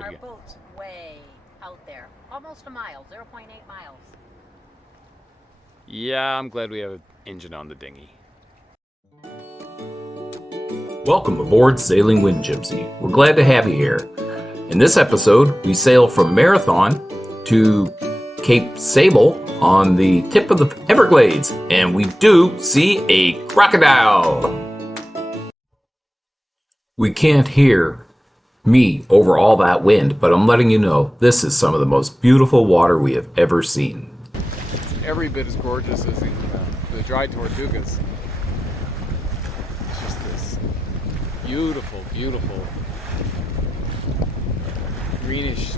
Our boat's way out there. Almost a mile, 0.8 miles. Yeah, I'm glad we have an engine on the dinghy. Welcome aboard SailingWindGypsy. We're glad to have you here. In this episode, we sail from Marathon to Cape Sable on the tip of the Everglades, and we do see a crocodile. We can't hear me over all that wind, but I'm letting you know this is some of the most beautiful water we have ever seen. It's every bit as gorgeous as the dry Tortugas. It's just this beautiful, beautiful greenish,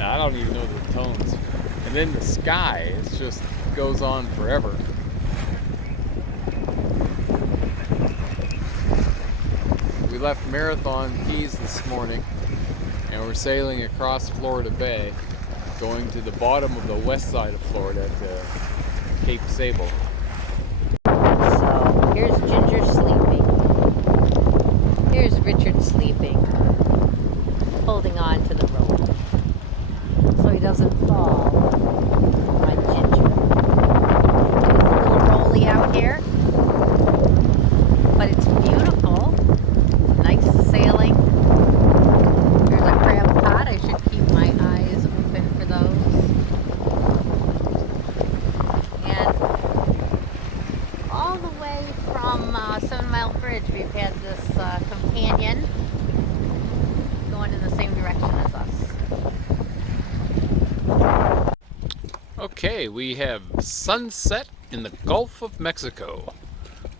I don't even know the tones. And then the sky, it just goes on forever. We left Marathon Keys this morning and we're sailing across Florida Bay, going to the bottom of the west side of Florida to Cape Sable. So here's Ginger sleeping. Here's Richard sleeping, holding on to the rope so he doesn't fall on Ginger. It's a little rolly out here, but it's beautiful. Nice sailing. There's a crab pot. I should keep my eyes open for those. And all the way from 7 Mile Bridge, we've had this companion going in the same direction as us. Okay, we have sunset in the Gulf of Mexico.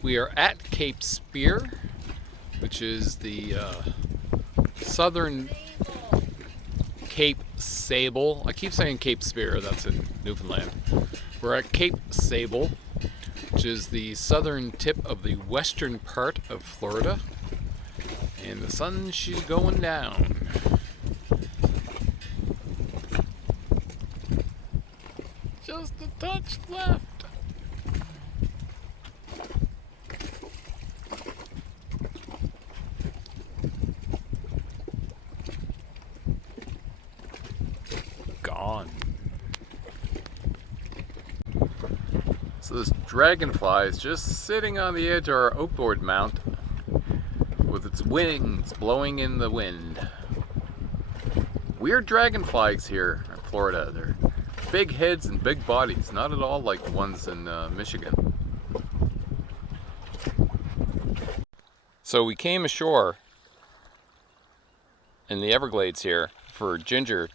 We are at Cape Spear, which is the southern Cape Sable. I keep saying Cape Spear, that's in Newfoundland. We're at Cape Sable, which is the southern tip of the western part of Florida. And the sun, she's going down. Just a touch left. Gone. So this dragonfly is just sitting on the edge of our outboard mount with its wings blowing in the wind. Weird dragonflies here in Florida. They're big heads and big bodies, not at all like the ones in Michigan. So we came ashore in the Everglades here for Ginger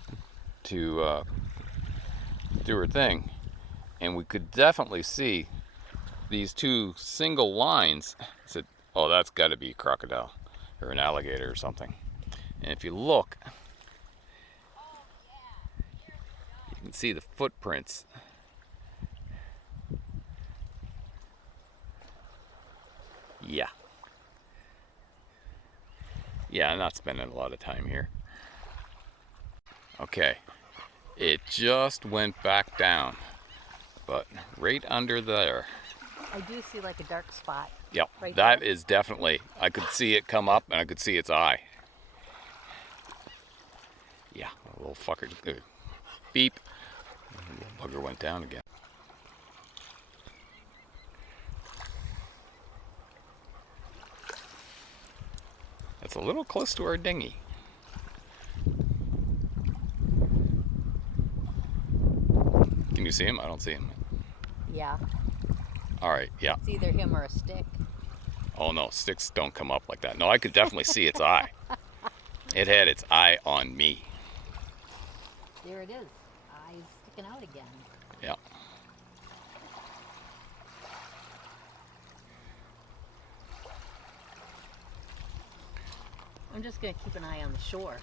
to do her thing, and we could definitely see these two single lines. I said, oh, that's got to be a crocodile or an alligator or something. And if you look, you can see the footprints. Yeah, I'm not spending a lot of time here. Okay, it just went back down, but right under there. I do see like a dark spot. Yep, right that there. is definitely, I could see it come up and I could see its eye. Yeah, a little fucker, beep. The little bugger went down again. That's a little close to our dinghy. Can you see him? I don't see him. Yeah, All right, yeah. it's either him or a stick. Oh no, sticks don't come up like that. No, I could definitely see its eye. It had its eye on me. There it is. Eyes sticking out again. Yeah. I'm just going to keep an eye on the shore.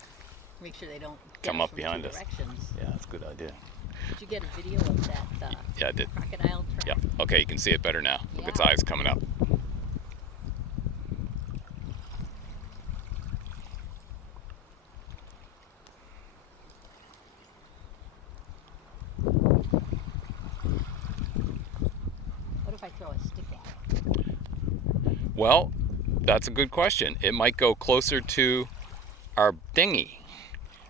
Make sure they don't Come dash up from behind two us. directions. Yeah, that's a good idea. Did you get a video of that Yeah, I did. crocodile trap? Yeah. Okay, you can see it better now. Look, its Yeah. eyes coming up. What if I throw a stick at it? Well, that's a good question. It might go closer to our dinghy.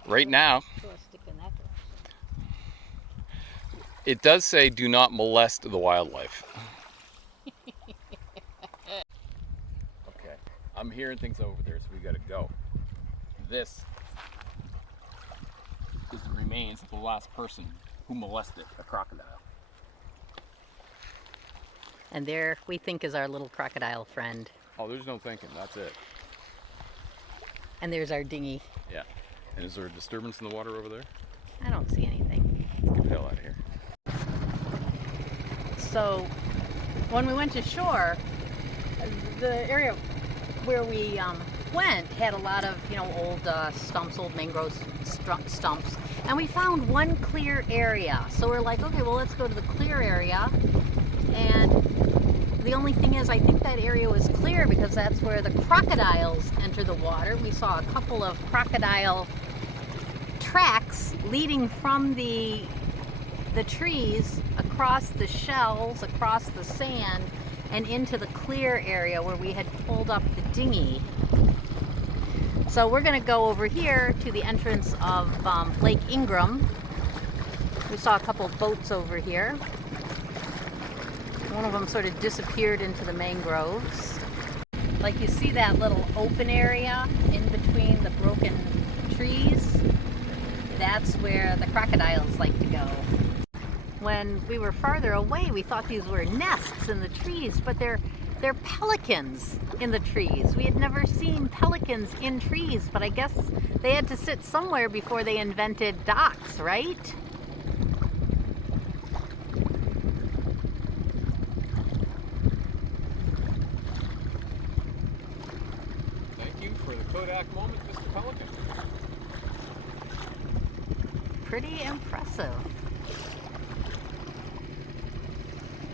right now. So I'll stick in that direction. It does say do not molest the wildlife. Okay, I'm hearing things over there, so we gotta go. This is the remains of the last person who molested a crocodile. And there we think is our little crocodile friend. Oh, there's no thinking, that's it. And there's our dinghy. Yeah. And is there a disturbance in the water over there? I don't see anything. Let's get the hell out of here. So when we went to shore, the area where we went had a lot of, old stumps, old mangrove stumps. And we found one clear area. So we're like, okay, well, let's go to the clear area. And the only thing is, I think that area was clear because that's where the crocodiles enter the water. We saw a couple of crocodile tracks leading from the trees across the shells, across the sand, and into the clear area where we had pulled up the dinghy. So we're going to go over here to the entrance of Lake Ingram. We saw a couple of boats over here. One of them sort of disappeared into the mangroves. Like, you see that little open area in between the broken trees? That's where the crocodiles like to go. When we were farther away, we thought these were nests in the trees, but they're pelicans in the trees. We had never seen pelicans in trees, but I guess they had to sit somewhere before they invented docks, right? Thank you for the Kodak moment, Mr. Pelican. Pretty impressive.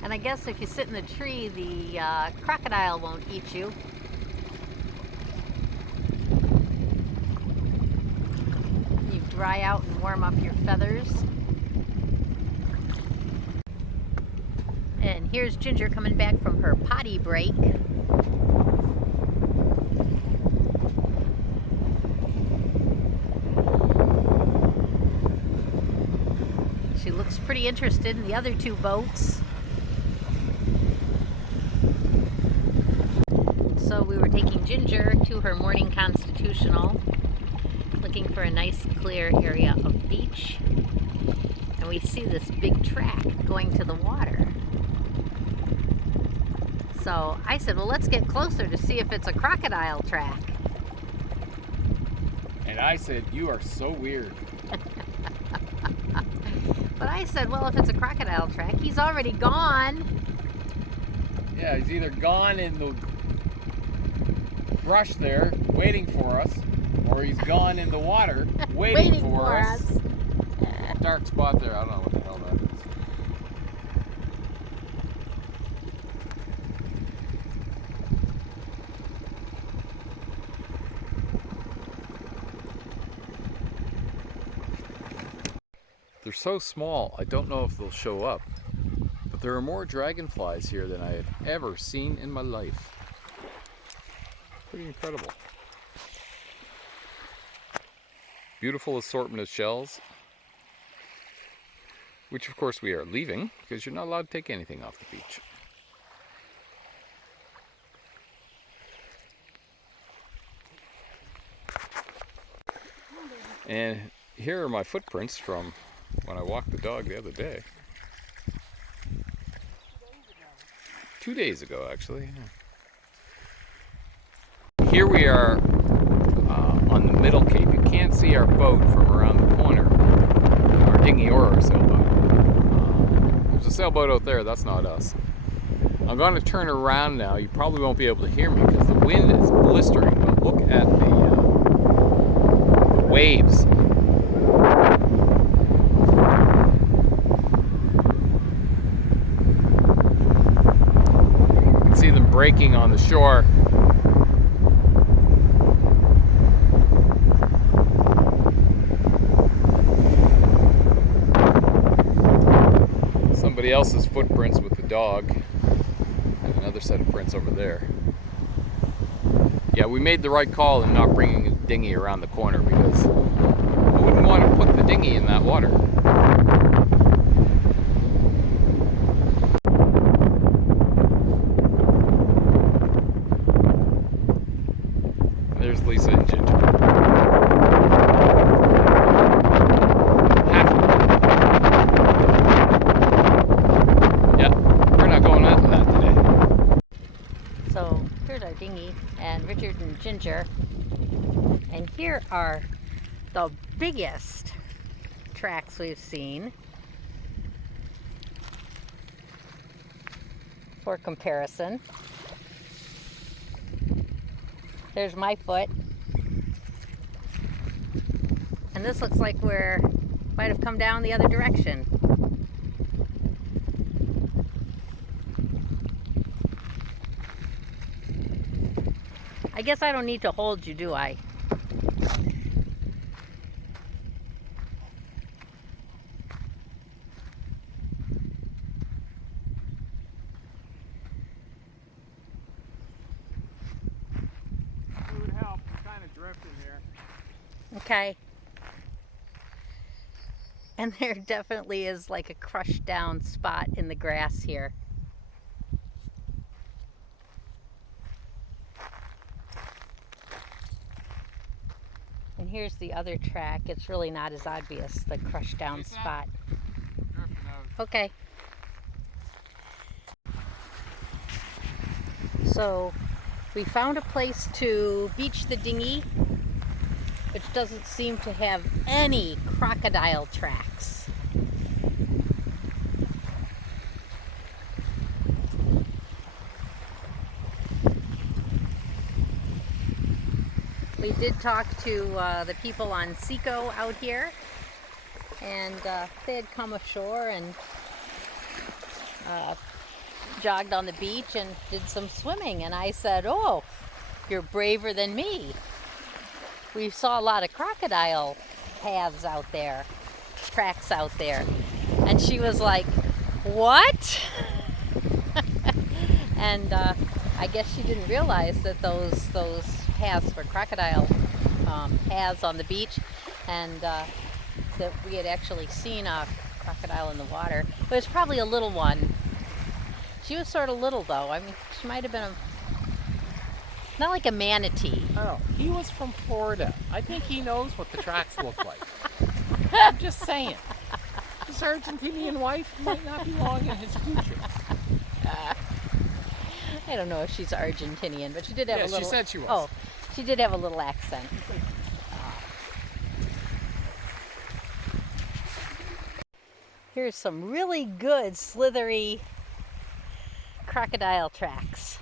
And I guess if you sit in the tree, the crocodile won't eat you. You dry out and warm up your feathers. And here's Ginger coming back from her potty break. She looks pretty interested in the other two boats. So we were taking Ginger to her morning constitutional, looking for a nice clear area of beach. And we see this big track going to the water. So I said, well, let's get closer to see if it's a crocodile track. And I said, you are so weird. But I said, well, if it's a crocodile track, he's already gone. Yeah, he's either gone in the brush there, waiting for us, or he's gone in the water, waiting for us. Dark spot there, I don't know what the hell that is. They're so small, I don't know if they'll show up. But there are more dragonflies here than I have ever seen in my life. Pretty incredible. Beautiful assortment of shells. Which of course we are leaving, because you're not allowed to take anything off the beach. And here are my footprints from when I walked the dog the other day. 2 days ago, actually. Here we are on the middle cape. You can't see our boat from around the corner, our dinghy or our sailboat. There's a sailboat out there, that's not us. I'm going to turn around now. You probably won't be able to hear me because the wind is blistering, but look at the waves. You can see them breaking on the shore. Somebody else's footprints with the dog, and another set of prints over there. Yeah, we made the right call in not bringing a dinghy around the corner because it would Ginger. And here are the biggest tracks we've seen. For comparison. There's my foot. And this looks like we're might have come down the other direction. I guess I don't need to hold you, do I? It would help. I'm kind of drifting here. Okay. And there definitely is like a crushed down spot in the grass here. And here's the other track. It's really not as obvious, the crushed down spot. Drifting out. Okay. So we found a place to beach the dinghy, which doesn't seem to have any crocodile tracks. We did talk to the people on Seco out here, and they had come ashore and jogged on the beach and did some swimming, and I said, "Oh, you're braver than me. We saw a lot of crocodile paths out there, tracks out there." And she was like, "What?" And I guess she didn't realize that those paths were crocodile paths on the beach, and that we had actually seen a crocodile in the water. But it's probably a little one. She was sort of little though. I mean, she might have been not like a manatee. Oh, he was from Florida. I think he knows what the tracks look like. I'm just saying. His Argentinian wife might not be long in his future. I don't know if she's Argentinian, but she did have a little... she said she was. Oh, she did have a little accent. Here's some really good slithery crocodile tracks.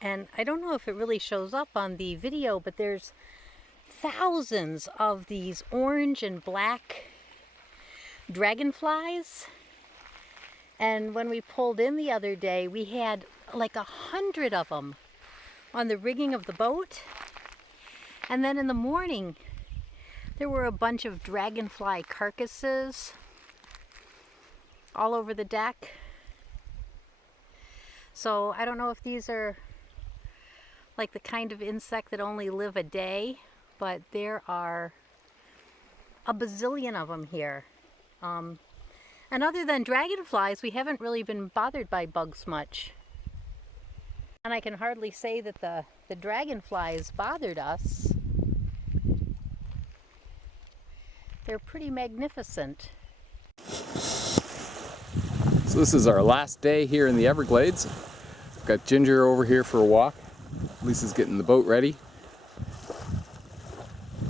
And I don't know if it really shows up on the video, but there's thousands of these orange and black dragonflies. And when we pulled in the other day, we had like 100 of them on the rigging of the boat. And then in the morning, there were a bunch of dragonfly carcasses all over the deck. So I don't know if these are like the kind of insect that only live a day, but there are a bazillion of them here. And other than dragonflies, we haven't really been bothered by bugs much. And I can hardly say that the dragonflies bothered us. They're pretty magnificent. So this is our last day here in the Everglades. We've got Ginger over here for a walk. Lisa's getting the boat ready.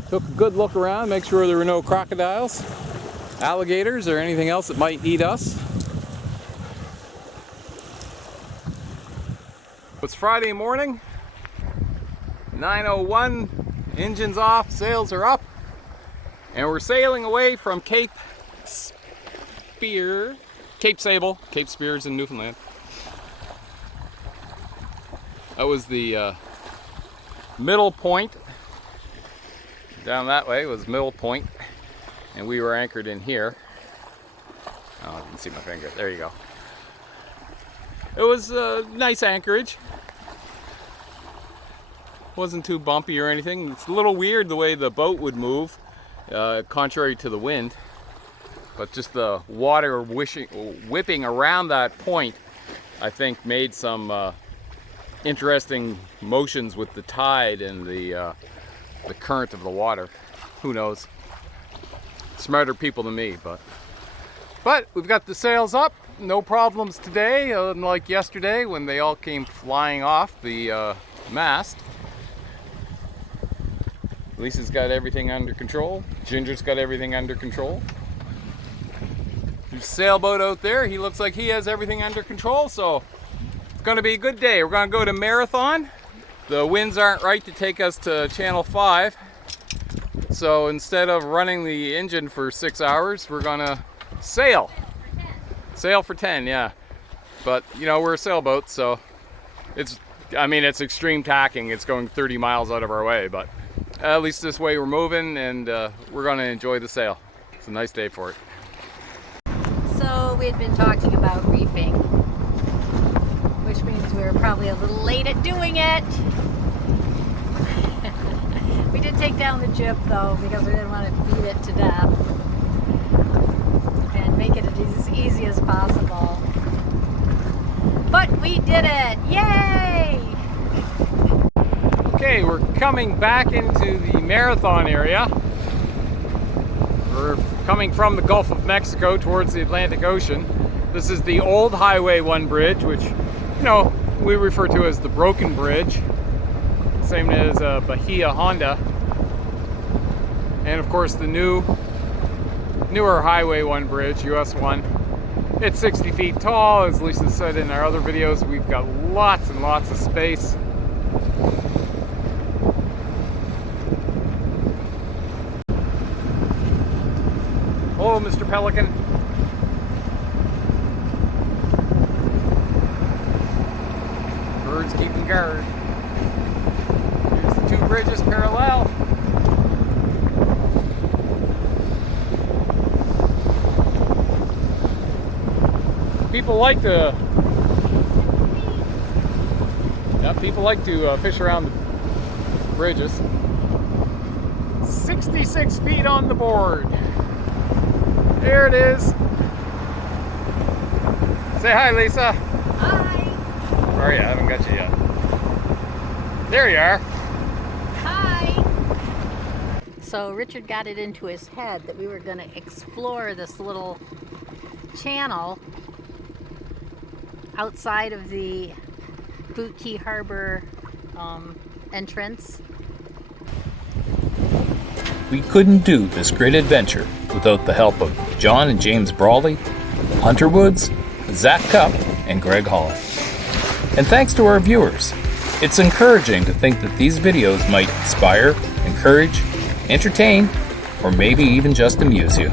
Took a good look around, make sure there were no crocodiles, alligators, or anything else that might eat us. It's Friday morning, 9:01, engines off, sails are up, and we're sailing away from Cape Sable. Cape Spear's in Newfoundland. That was the middle point. Down that way was middle point, and we were anchored in here. Oh, you can see my finger. There you go. It was a nice anchorage. Wasn't too bumpy or anything. It's a little weird the way the boat would move, contrary to the wind. But just the water whipping around that point, I think, made some interesting motions with the tide and the current of the water. Who knows? Smarter people than me, but we've got the sails up. no problems today, unlike yesterday when they all came flying off the mast. Lisa's got everything under control. Ginger's got everything under control. There's a sailboat out there. He looks like he has everything under control, so it's going to be a good day. We're going to go to Marathon. The winds aren't right to take us to Channel 5. So instead of running the engine for 6 hours, we're going to sail. Sail for 10, yeah. But, you know, we're a sailboat, so it's extreme tacking. It's going 30 miles out of our way, but at least this way we're moving, and we're going to enjoy the sail. It's a nice day for it. So we had been talking about reefing, which means we were probably a little late at doing it. We did take down the jib though, because we didn't want to beat it to death and make it as easy as possible. But we did it! Yay! Okay, we're coming back into the Marathon area. We're coming from the Gulf of Mexico towards the Atlantic Ocean. This is the old Highway 1 bridge, which, you know, we refer to as the Broken Bridge. Same as Bahia Honda. And of course the newer Highway 1 bridge, US 1. It's 60 feet tall, as Lisa said in our other videos. We've got lots and lots of space. Hello, Mr. Pelican. Birds keeping guard. Here's the two bridges parallel. People like to fish around the bridges. 66 feet on the board. There it is. Say hi, Lisa. Hi! Where are you? I haven't got you yet. There you are. Hi! So Richard got it into his head that we were going to explore this little channel outside of the Boot Key Harbor entrance. We couldn't do this great adventure without the help of John and James Brawley, Hunter Woods, Zach Cupp, and Greg Hall. And thanks to our viewers. It's encouraging to think that these videos might inspire, encourage, entertain, or maybe even just amuse you.